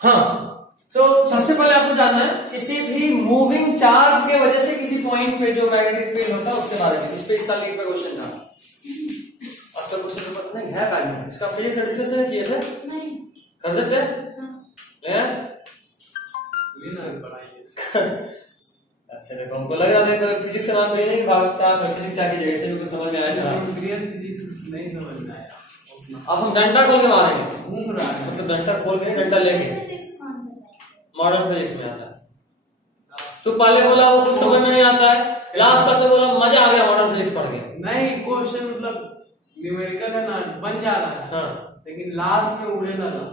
हाँ, तो सबसे पहले आपको जानना है किसी भी मूविंग चार्ज के वजह से किसी पॉइंट पे जो मैग्नेटिक फील्ड होता है उसके बारे में। इस पे इस साल पे क्वेश्चन था, अब तक क्वेश्चन पेपर नहीं है टाइम में, इसका फिजिक्स का डिस्कशन किए थे नहीं, कर देते हैं अच्छा देखो हमको लग रहा था फिजिक्स का नाम नहीं भागता फिजिक्स आके जगह से भी कुछ समझ में आया फिजिक्स नहीं समझ में आया। अब हम डंडा खोल के मारेंगे, घूम रहा है मतलब डंडा खोल के डंडा लेके मॉडर्न फिजिक्स में आता है। तो पहले बोला वो कुछ समझ में नहीं आता है, लास्ट का से बोला मजा आ गया मॉडर्न फिजिक्स पढ़ के। नहीं क्वेश्चन मतलब न्यूमेरिकल है ना, बन जा रहा है हाँ, लेकिन लास्ट में उड़े लगा।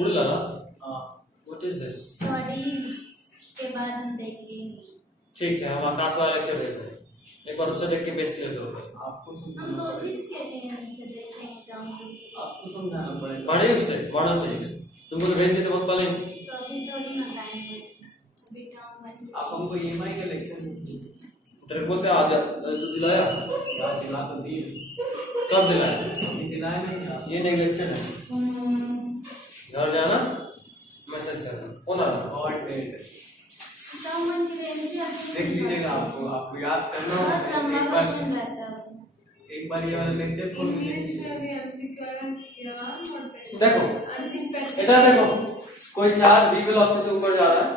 उड़ लगा। हाँ, व्हाट इज दिस? स्टडीज के बाद हम देखेंगे। ठीक है, हम आकाश वाला लेक्चर भेज रहे हैं, एक बार उससे देख के बेस क्लियर करोगे। आपको हम कोशिश करेंगे उनसे देखेंगे, आपको समझाना पड़ेगा। पढ़े उससे मॉडर्न फिजिक्स, तुमको तो भेज देते बहुत पहले। थोड़ी ना टाइम वेस्ट। आप हमको EMI का लेक्चर तेरे बोलते आ जा दिलाया, दिला तो दिए, कब दिलाया? दिलाया नहीं यार, ये नहीं लेक्चर है, घर जाना मैसेज करना, फोन आ रहा और डेट देख लीजिएगा। आपको याद करना होगा, एक बार ये वाला लेक्चर खोल के देखो इधर देखो, कोई चार्ज v वेलोसिटी से ऊपर जा रहा है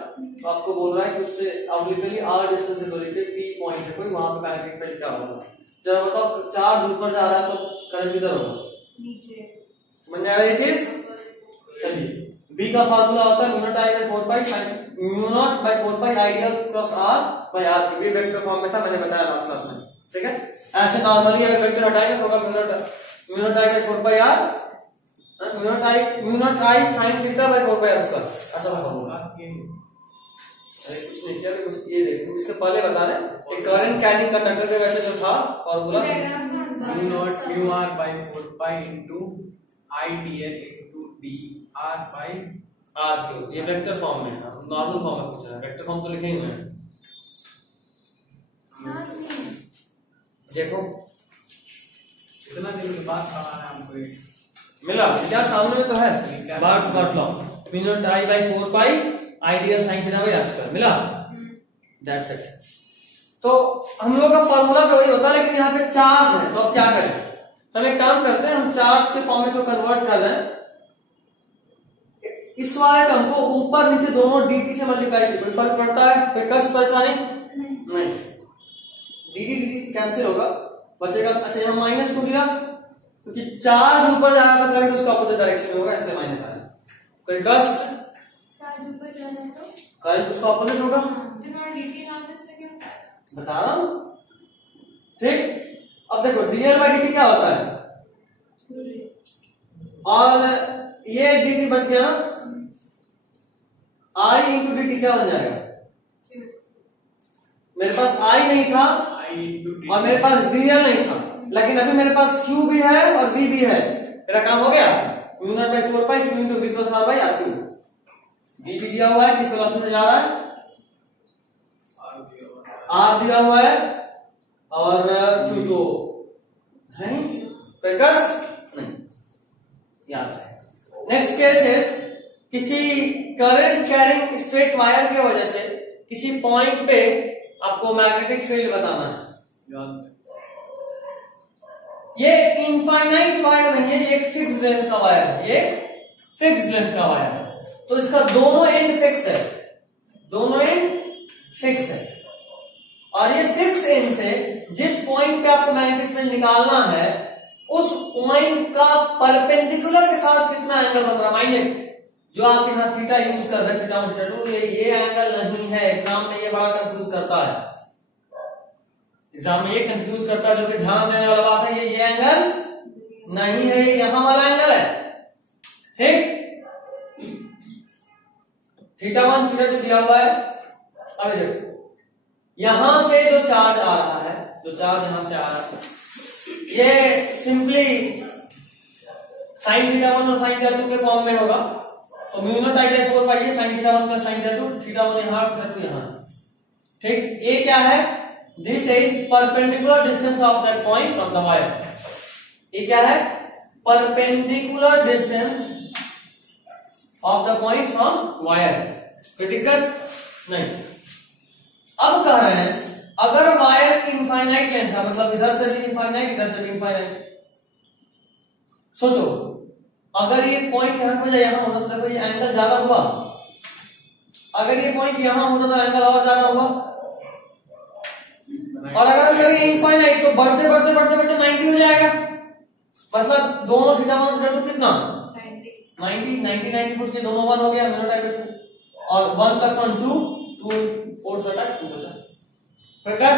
तो आपको बोल रहा है कि उससे ऑब्लिकली r डिस्टेंस से दूरी पे p पॉइंट है कोई, वहां पे मैग्नेटिक फील्ड क्या होगा। जब बताओ चार्ज ऊपर जा रहा है तो करंट किधर होगा? नीचे। बन जा रहा है चीज। चलिए b का फार्मूला होता है mu not I by 4 pi sin mu naught by 4 pi ideal cross r by r की वेक्टर फॉर्म में था, मैंने बताया लास्ट क्लास में। ठीक है, ऐसे नॉर्मली अगर वेक्टर हटाएंगे तो होगा mu not I by 4 pi r mu not I sin theta by 4 pi r square, ऐसा फॉर्मूला। अरे कुछ नहीं किया, बस ये देखो इसके पहले बता रहे हैं कि करंट कैरिंग कंडक्टर के वैसे जो था formula mu nought mu r by 4 pi into idl into dr by r cube. ये वेक्टर फॉर्म में है, नॉर्मल फॉर्म में पूछ रहा है, वेक्टर फॉर्म तो लिखे ही हुए हैं। देखो इतना दिन के बाद पढ़ा है हमको, मिला क्या? सामने में तो है, बार्स बार्ट law mu not I by 4 pi ideal sine theta by r square मिला, दैट्स इट। तो हम लोग का फार्मूला तो वही होता है, लेकिन यहाँ पे चार्ज है तो अब क्या करें? हम एक काम करते हैं, हम चार्ज के फॉर्म में इसको कन्वर्ट कर रहे हैं। इस वाले टर्म को ऊपर नीचे दोनों dt से मल्टीप्लाई कीजिए, कोई फर्क पड़ता है? कोई कष्ट परेशानी नहीं, dt कैंसिल होगा, बचेगा। अच्छा यहाँ माइनस क्यों दिया? क्योंकि चार्ज ऊपर जा रहा था, करंट उसका अपोजिट डायरेक्शन में होगा, इसलिए माइनस आया। कोई कष्ट? तो करंट उसका अपोजिट होगा, बता रहा हूं। ठीक, अब देखो dl बाई dt क्या होता है, और ये dt बच गया ना, i इंटू dt क्या बन जाएगा? मेरे पास i नहीं था और मेरे पास dl नहीं था, लेकिन अभी मेरे पास q भी है और v भी है, मेरा काम हो गया। Mu not by 4 pi q into v plus r by r cube. v भी दिया हुआ है, किस वेलोसिटी से जा रहा है? r दिया हुआ है, और q तो है, कोई कष्ट नहीं, याद है। नेक्स्ट केस है, किसी करंट कैरिंग स्ट्रेट वायर की वजह से किसी पॉइंट पे आपको मैग्नेटिक फील्ड बताना है। ये इनफाइनाइट वायर नहीं है, एक फिक्स लेंथ का वायर है, एक फिक्स लेंथ का वायर है, तो इसका दोनों एंड फिक्स है, दोनों एंड फिक्स है। और ये फिक्स एंड से जिस पॉइंट पे आपको मैग्नेटिक फील्ड निकालना है, उस पॉइंट का परपेंडिकुलर के साथ कितना एंगल बन रहा है, माइनस जो आप यहाँ थीटा यूज कर रहे हैं, थीटा 1 थीटा 2, ये एंगल नहीं है। एग्जाम में ये बड़ा कंफ्यूज करता है, एग्जाम में ये कंफ्यूज करता है, जो कि ध्यान देने वाला बात है, ये एंगल नहीं है, ये यहां वाला एंगल है। ठीक, थीटा 1 थीटा 2 दिया हुआ है। अब देखो यहां से जो चार्ज आ रहा है, जो चार्ज यहां से आ रहा है, ये सिंपली साइन थीटा 1 और साइन थीटा 2 के फॉर्म में होगा। तो mu not I by 4 pi sine theta 1 plus sine theta 2, theta 1 यहां थीटा 2 यहां। ठीक, ये क्या है? This is perpendicular distance of that point from the wire. ये क्या है? Perpendicular distance of the point from wire. कोई दिक्कत नहीं। अब कह रहे हैं अगर वायर इनफाइनाइट लेंथ है, मतलब इधर से भी इनफाइनाइट इधर से भी इनफाइनाइट, सोचो अगर ये पॉइंट यहां पर यहां होता तो देखो ये एंगल ज्यादा हुआ, अगर ये पॉइंट यहां होता तो एंगल और ज्यादा हुआ, और अगर करें इनफाइनाइट तो बढ़ते बढ़ते बढ़ते बढ़ते 90 हो जाएगा, मतलब दोनों थीटा 1 थीटा 2 कितना 90 फुट के दोनों 1 हो गया मिनट, और 1 + 1 2 2 4 बटा 2 बचा। प्रकाश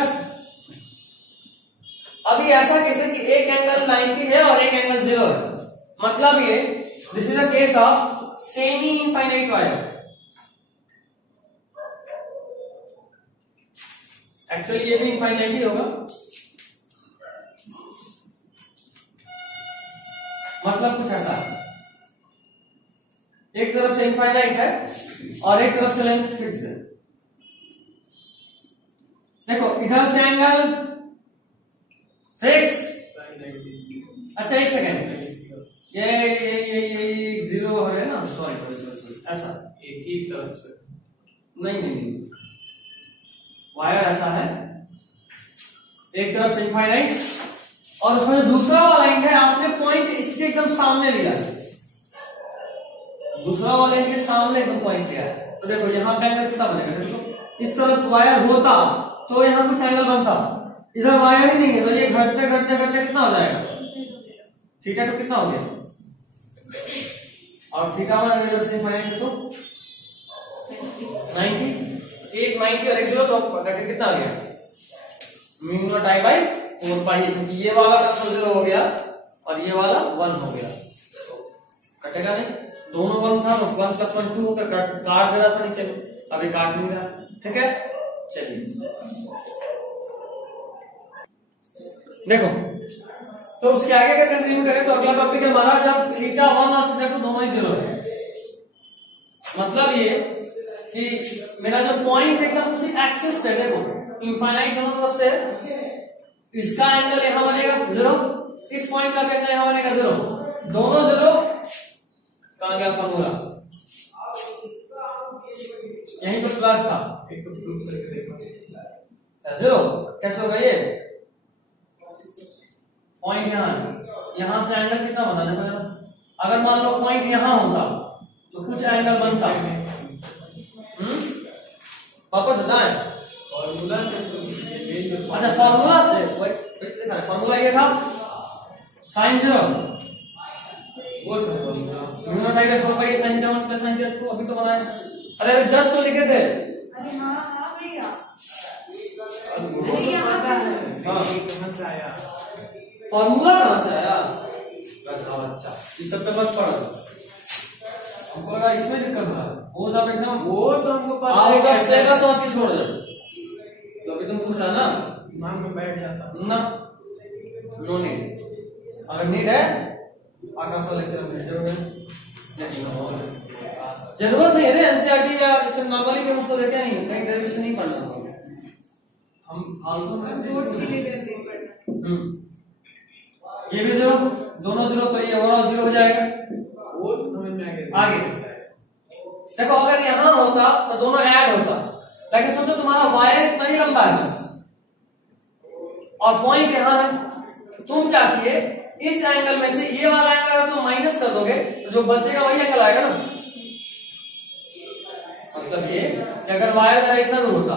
अभी ऐसा कैसे कि एक एंगल 90 है और एक एंगल 0 है, मतलब ये this is a case of semi infinite wire. Actually ये भी इनफाइनाइट ही होगा, मतलब कुछ ऐसा है, एक तरफ से इनफाइनाइट है और एक तरफ से लेंथ फिक्स है। देखो इधर से एंगल फिक्स, अच्छा एक सेकेंड, ये 0 है ना, सॉरी ऐसा एक ही तरफ से नहीं, वायर ऐसा है, एक तरफ से इनफाइनाइट और उसमें जो दूसरा वाला एंड है आपने पॉइंट इसके एकदम सामने लिया है, दूसरा वाला एंड के सामने एकदम पॉइंट लिया है, तो देखो यहाँ पे एंगल कितना बनेगा, देखो इस तरफ वायर होता तो यहाँ कुछ एंगल बनता, इधर वायर ही नहीं है तो ये घटते घटते घटते कितना हो जाएगा, थीटा 2 कितना हो गया, और थीटा 1 अगर इनफाइनाइट तो 90, एक 90 और एक 0 तो कितना आ गया म्यू नॉट I by 4 पाई, क्योंकि ये वाला 0 हो गया और ये वाला 1 हो गया, कटेगा नहीं, दोनों 1 था तो 1 + 1 2 होकर काट दे रहा था नीचे में, अभी काट नहीं रहा, ठीक है। चलिए देखो तो उसके आगे का कंटिन्यू करें तो अगला टॉपिक है हमारा जब थीटा 1 और थीटा 2 दोनों ही 0 है, मतलब ये कि मेरा जो पॉइंट एकदम उसी एक्सिस पे, देखो इनफाइनाइट दोनों तरफ से, इसका एंगल यहां बनेगा 0, इस पॉइंट का एंगल यहां बनेगा 0, दोनों 0, कहां गया फॉर्मूला, यहीं पर प्लस था, एक तो प्रूफ करके देखो 0 कैसे होगा, ये पॉइंट यहां से एंगल कितना बना, देखो अगर मान लो पॉइंट यहां होता तो कुछ एंगल बनता, वापस बताएं फॉर्मूला से, अच्छा फॉर्मूला से, फॉर्मूला ये था sin 0 वो था formula, mu not I by 4 pi sin θ 1 + sin θ 2 अभी तो बनाया, अरे जस्ट तो लिखे थे, अरे हाँ भैया, कहां से आया फॉर्मूला कहां से आया, बच्चा ये सब पे मत पढ़ो, हमको लगा इसमें दिक्कत है, वो सब एकदम वो तो हमको पता आओ का है, सिलेबस और की छोड़ दो, तो अभी तुम पूछ रहा ना, दिमाग में बैठ जाता ना नो नीड, अगर नीड है आकाश वाले लेक्चर में जरूरत नहीं है एनसीईआरटी या इसे नॉर्मली भी उसको देते नहीं, कहीं डेरिवेशन नहीं पढ़ना हम फालतू में, ये भी 0, दोनों 0 तो ये ओवरऑल 0 हो जाएगा, वो तो समझ में आ गया, आगे देखो अगर यहां होता तो दोनों ऐड होता, लेकिन सोचो तुम्हारा वायर इतना ही लंबा है बस और पॉइंट यहां है, तुम क्या किए इस एंगल में से ये वाला एंगल अगर तुम माइनस कर दोगे तो जो बचेगा वही एंगल आएगा ना, मतलब ये कि अगर वायर मेरा इतना दूर होता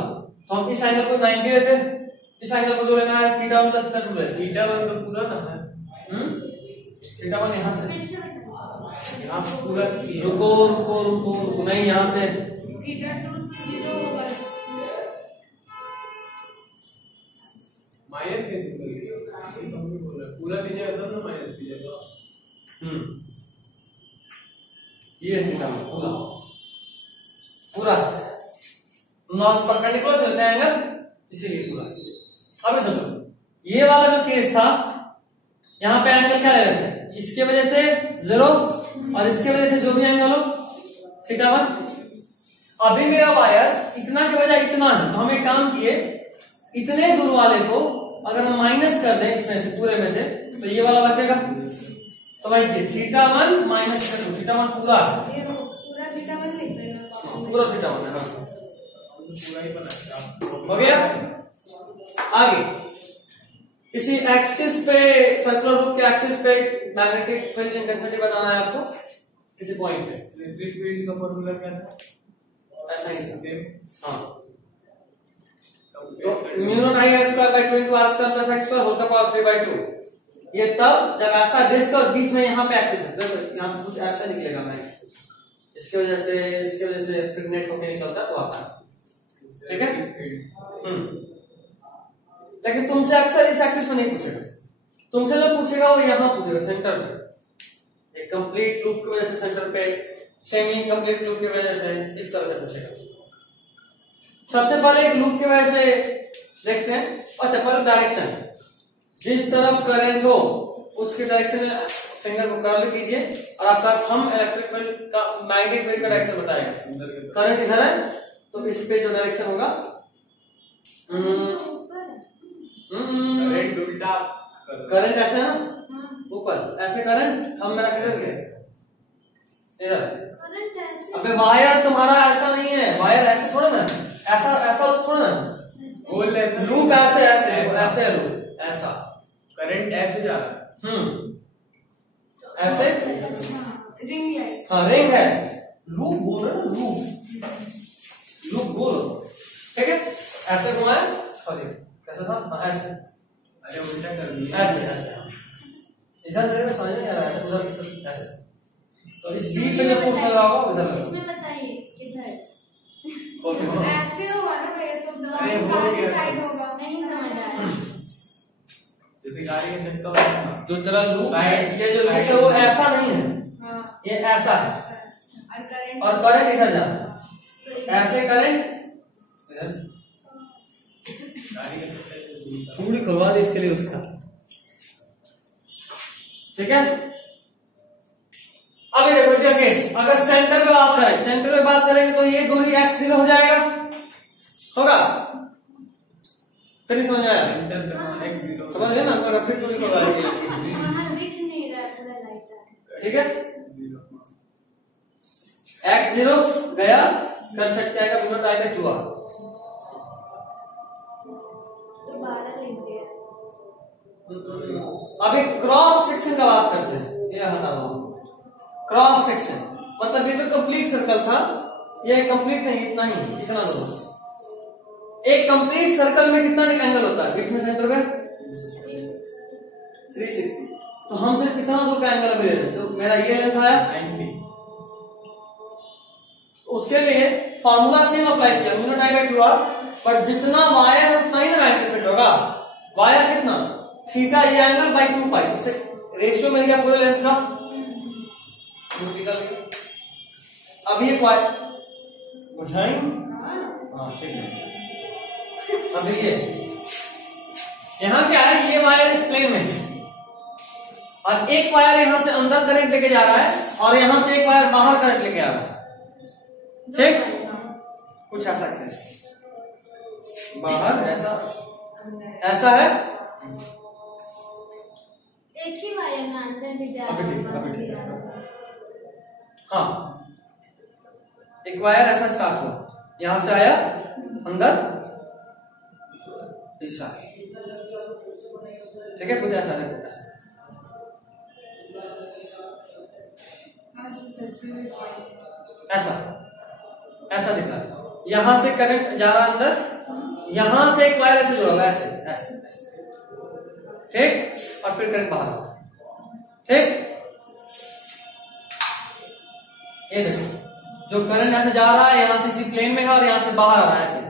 तो हम इस एंगल को 90 लेते, इस एंगल को जो लेना है थीटा 1 + थीटा 2 लेते, थीटा 1 तो पूरा ना है, थीटा 1 यहां से, यहाँ पूरा रुको रुको रुको रुको, नहीं यहां से थीटा 2 0 होगा, माइनस कैसे करेंगे, हम भी बोल रहे पूरा ले जाएगा तब ना माइनस भी जाएगा, ये थीटा पूरा पूरा नॉन परपेंडिकुलर चलते हैं एंगल, इसीलिए पूरा। अब सोचो ये वाला जो केस था यहाँ पे एंगल क्या ले रहे थे, इसके वजह से 0 और इसके वजह से जो भी एंगल हो थीटा 1, अभी मेरा वायर इतना के बजाय इतना है तो हम एक काम किए, इतने दूर वाले को अगर हम माइनस कर दें इसमें से पूरे में से तो ये वाला बचेगा, तो भाई थीटा 1 - थीटा 2, थीटा 1 पूरा है, पूरा थीटा वन लिख देना पूरा थीटा वन है। हाँ पूरा ही बना हो गया। आगे किसी एक्सिस पे, सर्कुलर रूप के एक्सिस पे मैग्नेटिक फील्ड इंटेंसिटी बताना है आपको किसी पॉइंट पे। इलेक्ट्रिक फील्ड का फॉर्मूला क्या था? ऐसा ही था। सेम। हाँ तो mu not I square by 2 into R square plus X square whole the power 3/2। ये तब जब ऐसा डिस्क और बीच में यहाँ पे एक्सिस है, तो यहाँ पे कुछ ऐसा निकलेगा मैं इसकी वजह से फ्रिगनेट होकर निकलता तो आता है। ठीक है। लेकिन तुमसे अक्सर इस एक्सिस में नहीं पूछेगा, तुमसे जो पूछेगा वो यहाँ पूछेगा सेंटर पे, एक कंप्लीट लूप की वजह से सेंटर पे, सेमी कंप्लीट लूप की वजह से, इस तरह से पूछेगा। सबसे पहले एक लूप की वजह से देखते हैं। अच्छा पहले डायरेक्शन, जिस तरफ करंट हो उसके डायरेक्शन में फिंगर को कर्ल कीजिए और आपका थंब इलेक्ट्रिक फील्ड का मैग्नेटिक फील्ड का डायरेक्शन बताएगा। करंट इधर है तो इस पे जो डायरेक्शन होगा करंट उल्टा, करंट ऐसे ना ऊपर, ऐसे करंट हम मेरा किधर गया इधर। अबे वायर तुम्हारा ऐसा नहीं है, वायर ऐसे थोड़ा ना, ऐसा ऐसा थोड़ा ना, गोल ऐसा लूप ऐसे ऐसे ऐसे है लूप ऐसा, करंट ऐसे जा रहा है। ऐसे रिंग लाइट। हाँ रिंग है, लूप बोल रहे ना, लूप लूप गोल, ठीक है। ऐसे घुमाया, सॉरी कैसा था, ऐसे, अरे उल्टा कर दिया, ऐसे ऐसे इधर जगह समझ नहीं आ रहा है, उधर ऐसे। तो इस बीच में जो फोर्स लगा होगा उधर लगा। इसमें बताइए किधर ओके ऐसे होगा ना भैया, तो अरे वो बाहरी क्या? साइड होगा, नहीं समझ आया। जैसे गाड़ी का चक्का होता है ना, जो तेरा लूप है, Side- ये जो लूप है वो ऐसा नहीं है, हाँ ये ऐसा है और और करंट इधर जा रहा है, तो ऐसे करंट इधर। गाड़ी का चक्का ऐसे घूमता है। चूड़ी खुलवा दे इसके लिए उसका, ठीक है। अब ये देखो इसका केस, अगर सेंटर पे बात करें, सेंटर पे बात करेंगे तो ये दूरी x0 हो जाएगा, होगा फिर नहीं समझ आया, सेंटर पे हाँ, x0 समझ गए ना, अगर फिर चूड़ी खुलवा देंगे, वहाँ दिख नहीं रहा है पूरा लाइट है। ठीक है। x0 गया, कर सकते हैं का बिना टाइम में 2r, तो 12 लिख दिया। अभी क्रॉस सेक्शन का बात करते हैं, ये हटा दो। क्रॉस सेक्शन मतलब ये तो कंप्लीट सर्कल था, ये कंप्लीट नहीं, इतना ही, इतना दो बस। एक कंप्लीट सर्कल में कितना एंगल होता है बीच में सेंटर में 360। तो हम सिर्फ कितना दूर का एंगल ले रहे हैं, तो मेरा ये लेंथ आया 90। उसके लिए फॉर्मूला सेम अप्लाई किया, mu naught I bye 2r, पर जितना वायर उतना ही ना मैग्नेटिक फील्ड होगा। वायर कितना, थीटा ये एंगल बाय 2 पाई, इससे रेशियो मिल गया पूरे लेंथ का। अब ये वायर बुझाएं, हाँ ठीक है। अब ये यहां क्या है, ये वायर इस प्लेन में है और एक वायर यहां से अंदर करंट लेके जा रहा है और यहां से एक वायर बाहर करंट लेके आ रहा है, ठीक। कुछ ऐसा है, बाहर ऐसा ऐसा है, एक ही वायर में अंदर भी जा अभी ठीक, रहा अभी ठीक है। हाँ एक वायर ऐसा स्टार्ट हुआ, यहां से आया अंदर, ऐसा, ठीक है। कुछ ऐसा है, ऐसा ऐसा दिख रहा है, यहां से करंट जा रहा है अंदर, यहां से एक वायर ऐसे जुड़ा हुआ है, ऐसे ऐसे ऐसे, ठीक। और फिर करंट बाहर आता है, ठीक। ये देखो जो करंट ऐसे जा रहा है, यहां से इसी प्लेन में है और यहां से बाहर आ रहा है, ऐसे।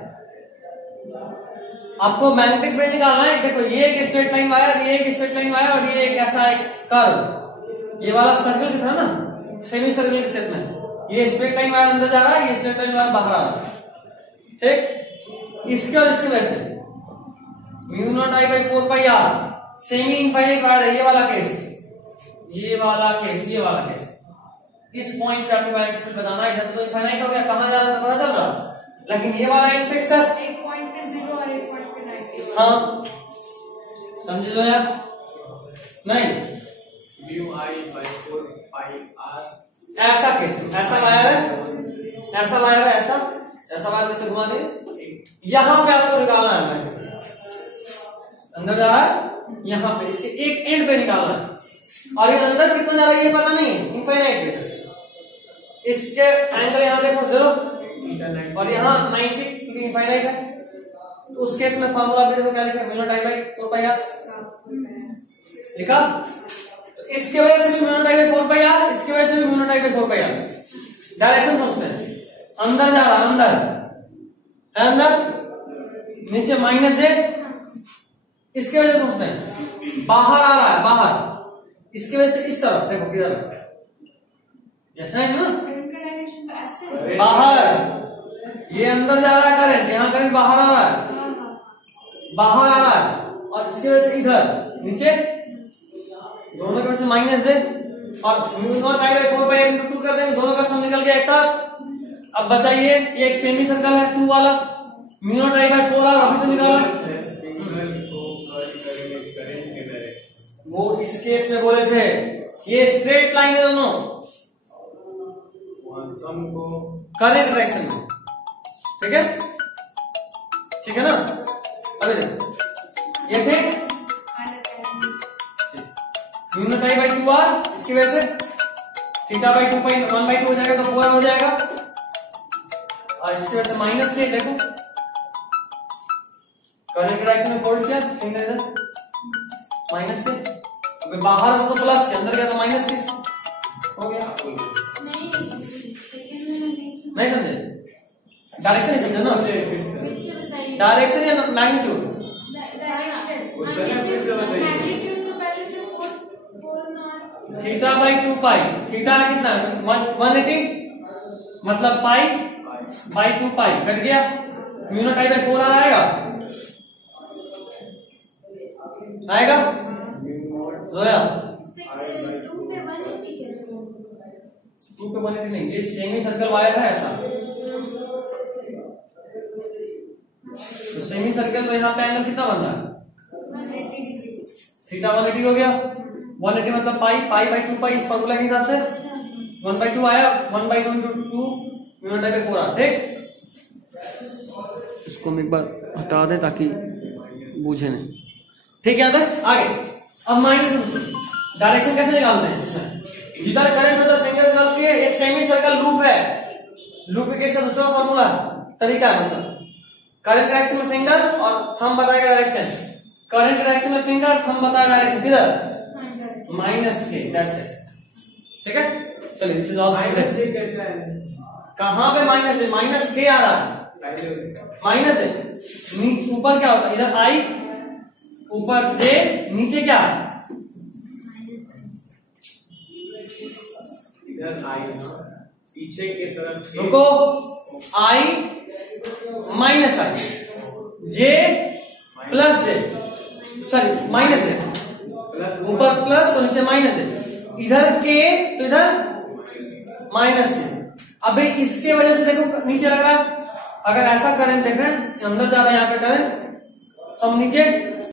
आपको मैग्नेटिक फील्ड निकालना है, देखो ये एक स्ट्रेट लाइन वायर, ये एक स्ट्रेट लाइन वायर और ये एक ऐसा एक कर्व, ये वाला सर्कल था ना सेमी सर्कल के शेप में, ये स्ट्रेट लाइन वायर अंदर जा रहा है, ये स्ट्रेट लाइन वायर बाहर आ रहा है, ठीक। इसके और इसकी वजह से mu not I by 4 pi R, semi infinite wire है ये वाला केस, ये वाला केस, ये वाला केस। इस पॉइंट पे आपके मैग्नेटिक फील्ड बताना है, इधर से तो इनफाइनाइट हो गया, कहां जा रहा था पता चल रहा, लेकिन ये वाला इनफिक्स है, एक पॉइंट पे 0 और एक पॉइंट पे 90। हाँ समझे लो यार, नहीं mu I by 4 pi R, ऐसा केस, ऐसा वायर है ऐसा वायर है, ऐसा ऐसा वायर कैसे घुमा दें, यहां पे आपको निकालना है, अंदर जा रहा है यहां पे, इसके एक एंड पे निकालना है, और ये अंदर कितना जा रहा है ये पता नहीं है, इनफाइनाइट। इसके एंगल यहां देखो 0 और यहाँ 90 क्योंकि इनफाइनाइट है, तो उस केस में फॉर्मूला भी देखो क्या लिखा है, mu not I by 4 pi R लिखा। तो इसके वजह से भी mu not I by 4 pi R, इसके वजह से भी mu not I by 4 pi R. Direction सोचते हैं, अंदर जा रहा है, अंदर अंदर, नीचे माइनस है, इसके वजह से सोचते हैं बाहर आ रहा है, बाहर, इसके वजह से इस तरफ देखो किधर है, ऐसा है ना, बाहर, ये अंदर जा रहा है करंट, यहाँ करंट बाहर आ रहा है, बाहर आ रहा है, और इसकी वजह से इधर नीचे, दोनों की वजह से माइनस है, और mu not I by 4 pi R into 2 कर देंगे, दोनों का सम निकल गया एक साथ। अब बताइए ये एक सेमी सर्कल है 2 वाला, mu not I by 4 R अभी तो निकाला, वो इस केस में बोले थे ये स्ट्रेट लाइन है दोनों, हमको करंट डायरेक्शन में, ठीक है, ठीक है ना। अरे ये थे mu not I by 2 R, इसकी वजह से थीटा बाई 2 पाई 1 बाई 2 हो जाएगा, तो 4 हो जाएगा, और इसकी वजह से माइनस के, देखो करंट डायरेक्शन में फोल्ड किया, फिंगर इधर माइनस के, अबे बाहर हो तो प्लस के, अंदर गया तो माइनस के हो गया। नहीं समझे, डायरेक्शन नहीं समझे ना, डायरेक्शन या magnitude, theta by 2 pi, theta कितना 180, मतलब पाई बाई 2 पाई कट गया, mu not I by 4 R आएगा, आएगा जोया 2 पे 180 नहीं, ये सेमी सर्कल वायर है ऐसा, तो सेमी सर्कल तो यहाँ पे एंगल कितना बन रहा है, थीटा 180 हो गया, 180 मतलब पाई, पाई बाई 2 पाई, इस फॉर्मूला के हिसाब से 1 बाई 2 आया, 1 by 2 into 2 mu not I by 4 R, ठीक। इसको हम एक बार हटा दें ताकि बूझे नहीं, ठीक है। आगे अब माइनस डायरेक्शन कैसे निकालते हैं, इसमें जिधर करंट उधर फिंगर निकालती है, ये सेमी सर्कल लूप है, लूप के केस का दूसरा फॉर्मूला तरीका है, मतलब करंट डायरेक्शन में फिंगर और थंब बताएगा डायरेक्शन, करंट डायरेक्शन में फिंगर, थंब बताएगा डायरेक्शन किधर माइनस के, दैट्स इट, ठीक है। चलिए दिस इज ऑल, कहां पे माइनस है, माइनस के आ रहा है, माइनस है, ऊपर क्या होता है, इधर आई, ऊपर जे, नीचे क्या है, इधर आई, पीछे की तरफ रुको, आई माइनस आई, जे प्लस जे, सॉरी माइनस है, ऊपर प्लस तो नीचे माइनस है, इधर के तो इधर माइनस के। अभी इसके वजह से देखो नीचे लग रहा है, अगर ऐसा करंट देख रहे हैं अंदर जा रहा है यहाँ पे करंट, तो हम नीचे